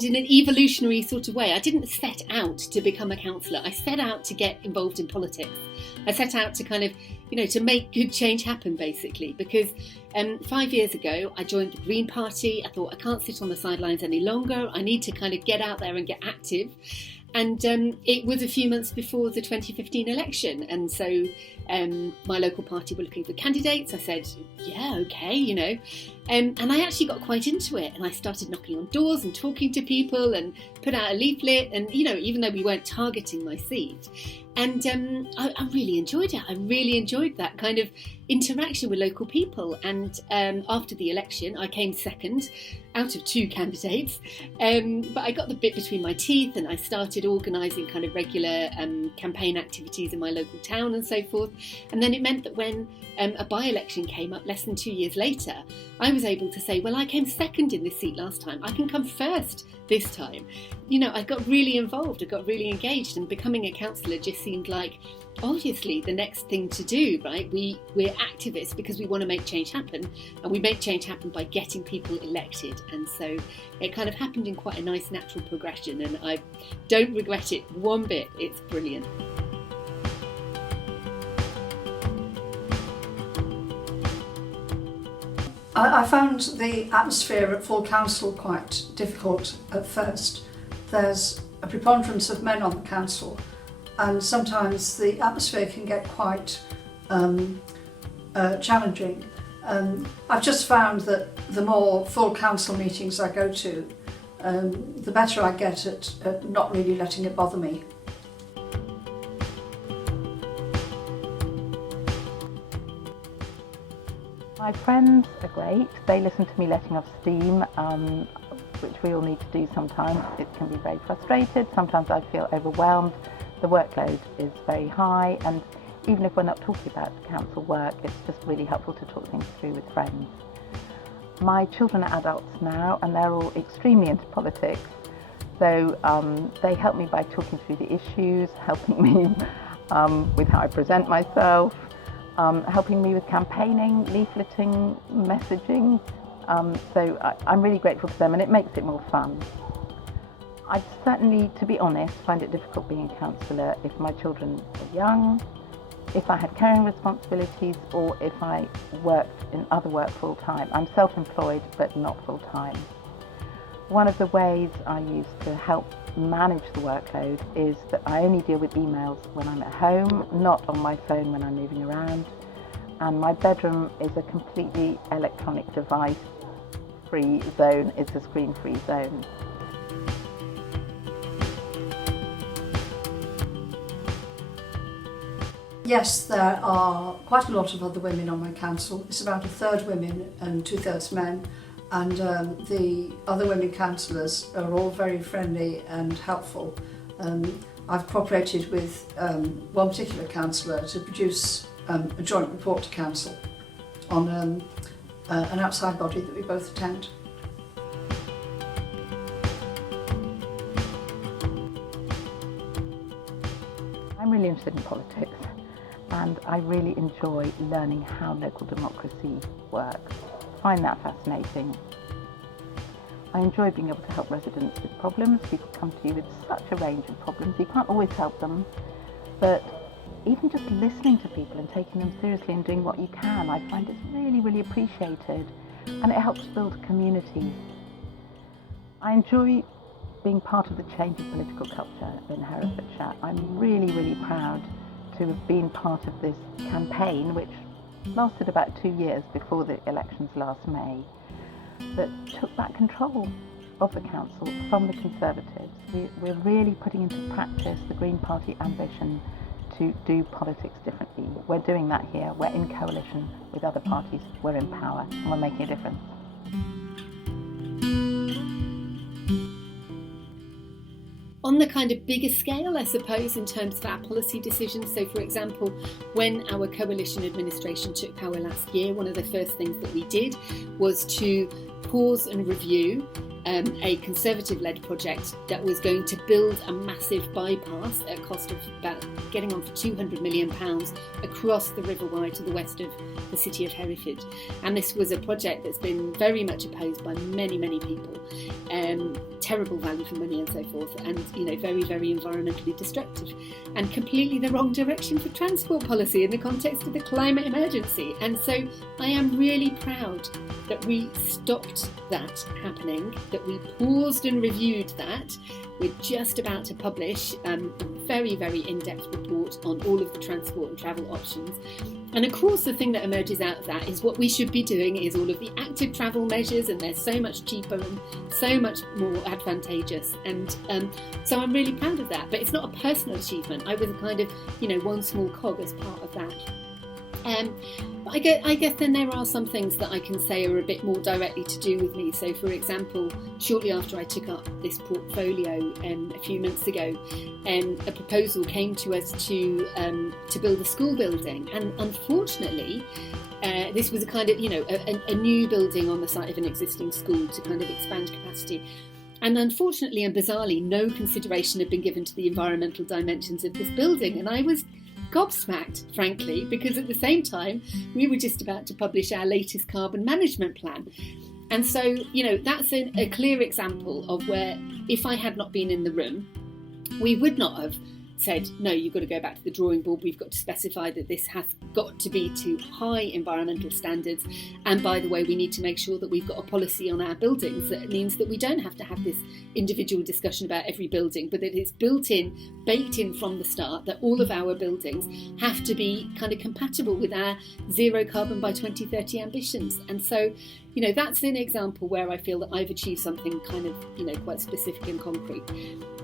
happened in an evolutionary sort of way. I didn't set out to become a councillor. I set out to get involved in politics. I set out to kind of, to make good change happen, basically, because 5 years ago, I joined the Green Party. I thought, I can't sit on the sidelines any longer. I need to kind of get out there and get active. And it was a few months before the 2015 election. And so my local party were looking for candidates. I said, yeah, okay, and I actually got quite into it. And I started knocking on doors and talking to people and put out a leaflet. And, even though we weren't targeting my seat. And I really enjoyed it. I really enjoyed that kind of interaction with local people. And after the election, I came second out of 2 candidates. But I got the bit between my teeth and I started organising kind of regular campaign activities in my local town and so forth. And then it meant that when a by-election came up less than 2 years later, I was able to say, well, I came second in this seat last time. I can come first this time. I got really involved. I got really engaged, and becoming a councillor just seemed like, obviously, the next thing to do, right? We're activists because we want to make change happen, and we make change happen by getting people elected. And so it kind of happened in quite a nice natural progression, and I don't regret it one bit. It's brilliant. I found the atmosphere at full council quite difficult at first. There's a preponderance of men on the council, and sometimes the atmosphere can get quite challenging. I've just found that the more full council meetings I go to, the better I get at not really letting it bother me. My friends are great. They listen to me letting off steam, which we all need to do sometimes. It can be very frustrated. Sometimes I feel overwhelmed. The workload is very high, and even if we're not talking about council work, it's just really helpful to talk things through with friends. My children are adults now, and they're all extremely into politics. So they help me by talking through the issues, helping me with how I present myself, helping me with campaigning, leafleting, messaging. So I'm really grateful to them, and it makes it more fun. I certainly, to be honest, find it difficult being a councillor if my children are young, if I had caring responsibilities, or if I worked in other work full time. I'm self-employed, but not full time. One of the ways I use to help manage the workload is that I only deal with emails when I'm at home, not on my phone when I'm moving around. And my bedroom is a completely electronic device-free zone. It's a screen-free zone. Yes, there are quite a lot of other women on my council. It's about 1/3 women and 2/3 men. And the other women councillors are all very friendly and helpful. I've cooperated with one particular councillor to produce a joint report to council on an outside body that we both attend. I'm really interested in politics, and I really enjoy learning how local democracy works. I find that fascinating. I enjoy being able to help residents with problems. People come to you with such a range of problems. You can't always help them, but even just listening to people and taking them seriously and doing what you can, I find it's really, really appreciated, and it helps build a community. I enjoy being part of the change of political culture in Herefordshire. I'm really, really proud to have been part of this campaign, which lasted about 2 years before the elections last May, that took back control of the council from the Conservatives. We're really putting into practice the Green Party ambition to do politics differently. We're doing that here. We're in coalition with other parties. We're in power, and we're making a difference. On the kind of bigger scale, I suppose, in terms of our policy decisions. So, for example, when our coalition administration took power last year, one of the first things that we did was to pause and review a Conservative-led project that was going to build a massive bypass at a cost of about getting on for £200 million across the River Wye to the west of the city of Hereford. And this was a project that's been very much opposed by many, many people. Terrible value for money and so forth, and very, very environmentally destructive, and completely the wrong direction for transport policy in the context of the climate emergency. And so I am really proud that we stopped that happening, that we paused and reviewed that. We're just about to publish a very, very in-depth report on all of the transport and travel options. And of course, the thing that emerges out of that is what we should be doing is all of the active travel measures, and they're so much cheaper and so much more advantageous. And so I'm really proud of that. But it's not a personal achievement. I was a kind of, one small cog as part of that. But I guess then there are some things that I can say are a bit more directly to do with me. So, for example, shortly after I took up this portfolio a few months ago, a proposal came to us to build a school building, and unfortunately, this was a kind of a new building on the site of an existing school to kind of expand capacity. And unfortunately and bizarrely, no consideration had been given to the environmental dimensions of this building, and I was gobsmacked, frankly, because at the same time we were just about to publish our latest carbon management plan. And so, that's a clear example of where, if I had not been in the room, we would not have said, no, you've got to go back to the drawing board. We've got to specify that this has got to be to high environmental standards. And by the way, we need to make sure that we've got a policy on our buildings that means that we don't have to have this individual discussion about every building, but that it's baked in from the start, that all of our buildings have to be kind of compatible with our zero carbon by 2030 ambitions. And so, that's an example where I feel that I've achieved something kind of, quite specific and concrete.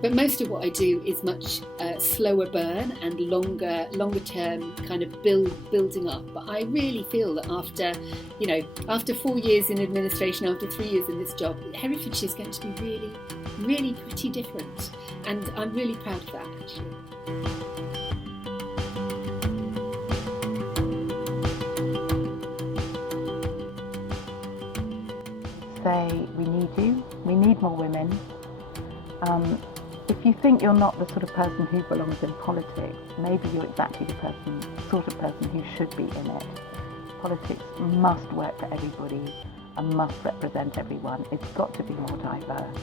But most of what I do is much slower burn and longer term kind of building up. But I really feel that after 4 years in administration, after 3 years in this job, Herefordshire is going to be really, really pretty different. And I'm really proud of that, actually. Say we need you, we need more women. If you think you're not the sort of person who belongs in politics, maybe you're exactly the sort of person who should be in it. Politics must work for everybody and must represent everyone. It's got to be more diverse.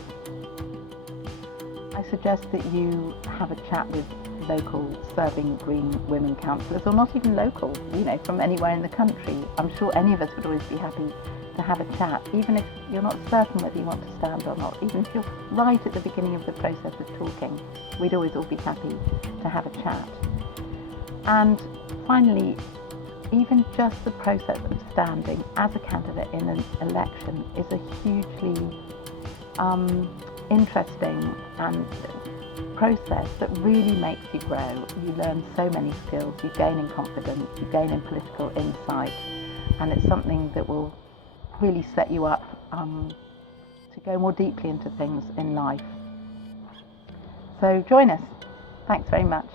I suggest that you have a chat with local serving green women councillors, or not even local, from anywhere in the country. I'm sure any of us would always be happy to have a chat, even if you're not certain whether you want to stand or not, even if you're right at the beginning of the process of talking, we'd always all be happy to have a chat. And finally, even just the process of standing as a candidate in an election is a hugely interesting and process that really makes you grow. You learn so many skills, you gain in confidence, you gain in political insight, and it's something that will really set you up to go more deeply into things in life. So join us. Thanks very much.